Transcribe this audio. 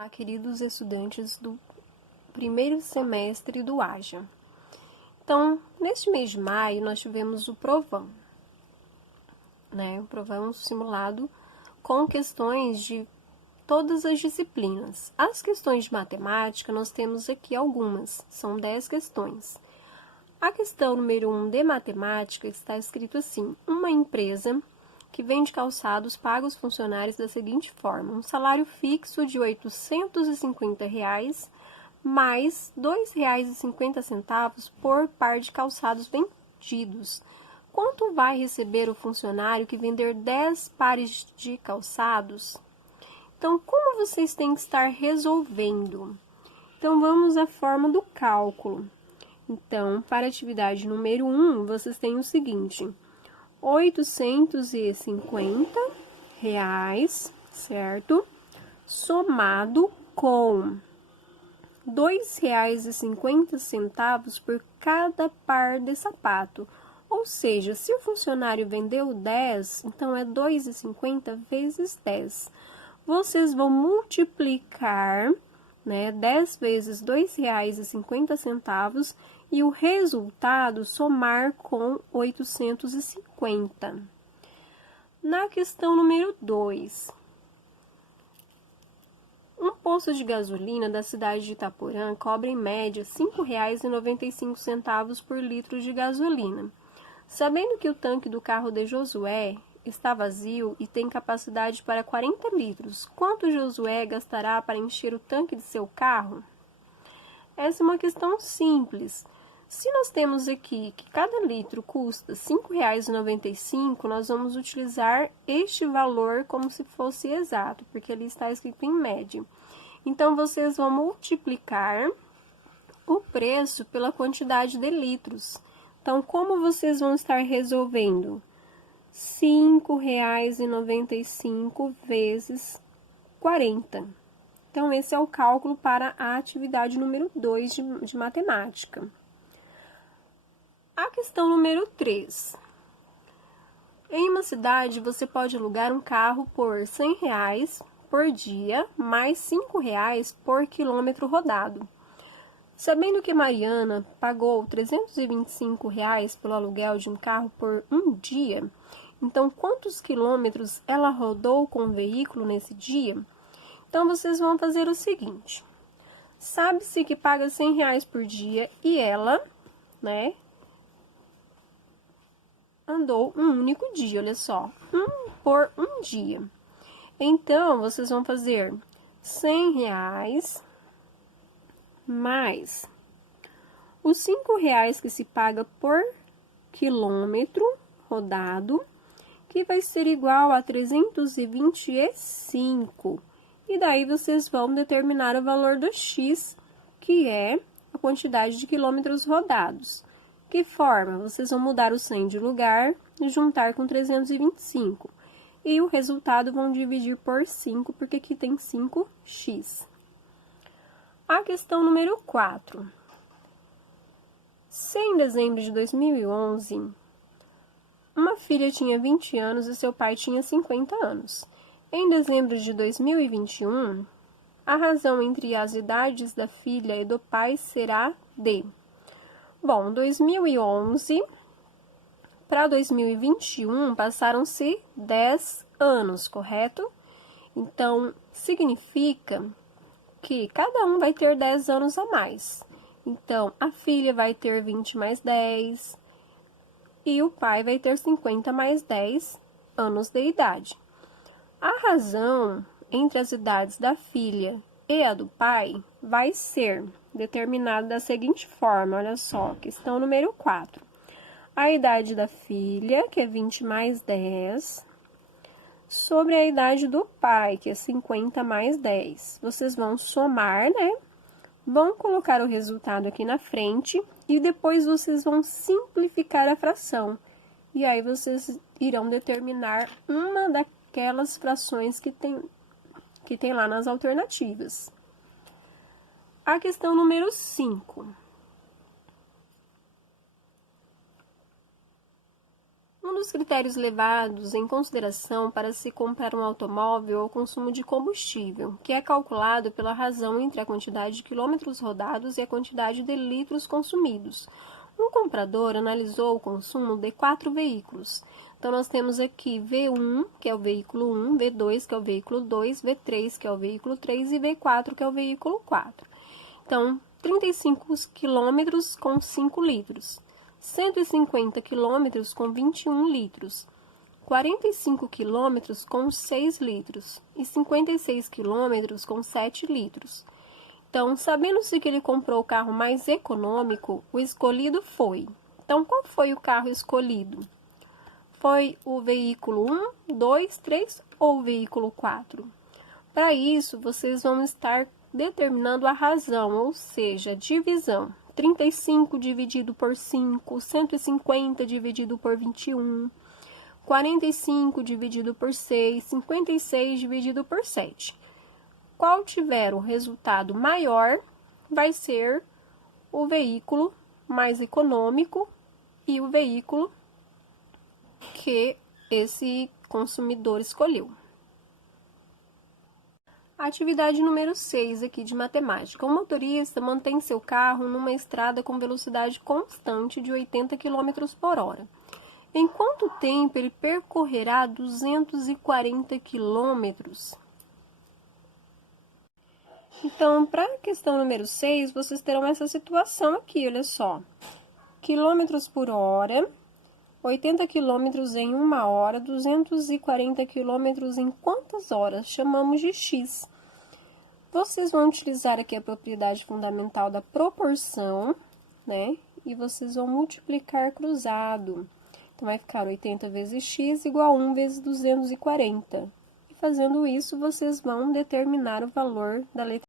Olá, queridos estudantes do primeiro semestre do AJA. Então, neste mês de maio, nós tivemos o provão, O provão simulado com questões de todas as disciplinas. As questões de matemática, nós temos aqui algumas, são 10 questões. A questão número 1 de matemática está escrito assim: uma empresa que vende calçados paga os funcionários da seguinte forma: um salário fixo de R$ 850 mais R$ 2,50 por par de calçados vendidos. Quanto vai receber o funcionário que vender 10 pares de calçados? Então, como vocês têm que estar resolvendo? Então, vamos à forma do cálculo. Então, para a atividade número 1, vocês têm o seguinte: R$ 850, certo? Somado com R$ 2,50 por cada par de sapato. Ou seja, se o funcionário vendeu 10, então é 2,50 vezes 10. Vocês vão multiplicar, 10 vezes R$ 2,50 e o resultado somar com 850. Na questão número 2, um posto de gasolina da cidade de Itaporã cobra em média R$ 5,95 por litro de gasolina. Sabendo que o tanque do carro de Josué está vazio e tem capacidade para 40 litros, quanto Josué gastará para encher o tanque de seu carro? Essa é uma questão simples. Se nós temos aqui que cada litro custa R$ 5,95, nós vamos utilizar este valor como se fosse exato, porque ali está escrito em média. Então, vocês vão multiplicar o preço pela quantidade de litros. Então, como vocês vão estar resolvendo? R$ 5,95 vezes 40. Então, esse é o cálculo para a atividade número 2 de matemática. A questão número 3. Em uma cidade, você pode alugar um carro por R$ 100 por dia, mais R$ 5 por quilômetro rodado. Sabendo que Mariana pagou R$ 325 pelo aluguel de um carro por um dia, então quantos quilômetros ela rodou com o veículo nesse dia? Então, vocês vão fazer o seguinte: sabe-se que paga R$ 100 por dia e ela, andou um único dia, olha só, por um dia. Então, vocês vão fazer R$ 100 mais os R$ 5 que se paga por quilômetro rodado, que vai ser igual a 325. E daí, vocês vão determinar o valor do X, que é a quantidade de quilômetros rodados. Que forma? Vocês vão mudar o 100 de lugar e juntar com 325. E o resultado vão dividir por 5, porque aqui tem 5x. A questão número 4. Se em dezembro de 2011, uma filha tinha 20 anos e seu pai tinha 50 anos. Em dezembro de 2021, a razão entre as idades da filha e do pai será de... Bom, 2011 para 2021 passaram-se 10 anos, correto? Então, significa que cada um vai ter 10 anos a mais. Então, a filha vai ter 20 mais 10 e o pai vai ter 50 mais 10 anos de idade. A razão entre as idades da filha e a do pai vai ser determinada da seguinte forma, olha só, questão número 4. A idade da filha, que é 20 mais 10, sobre a idade do pai, que é 50 mais 10. Vocês vão somar, Vão colocar o resultado aqui na frente e depois vocês vão simplificar a fração. E aí, vocês irão determinar uma daquelas frações que tem lá nas alternativas. A questão número 5. Um dos critérios levados em consideração para se comprar um automóvel é o consumo de combustível, que é calculado pela razão entre a quantidade de quilômetros rodados e a quantidade de litros consumidos. Um comprador analisou o consumo de 4 veículos. Então, nós temos aqui V1, que é o veículo 1, V2, que é o veículo 2, V3, que é o veículo 3 e V4, que é o veículo 4. Então, 35 quilômetros com 5 litros. 150 quilômetros com 21 litros, 45 quilômetros com 6 litros e 56 quilômetros com 7 litros. Então, sabendo-se que ele comprou o carro mais econômico, o escolhido foi. Então, qual foi o carro escolhido? Foi o veículo 1, 2, 3 ou o veículo 4? Para isso, vocês vão estar determinando a razão, ou seja, a divisão. 35 dividido por 5, 150 dividido por 21, 45 dividido por 6, 56 dividido por 7. Qual tiver o resultado maior, vai ser o veículo mais econômico e o veículo que esse consumidor escolheu. Atividade número 6 aqui de matemática. O motorista mantém seu carro numa estrada com velocidade constante de 80 km por hora. Em quanto tempo ele percorrerá 240 km? Então, para a questão número 6, vocês terão essa situação aqui, olha só. Quilômetros por hora, 80 km em 1 hora, 240 km em quantas horas? Chamamos de x. Vocês vão utilizar aqui a propriedade fundamental da proporção, né? E vocês vão multiplicar cruzado. Então, vai ficar 80 vezes x igual a 1 vezes 240. E fazendo isso, vocês vão determinar o valor da letra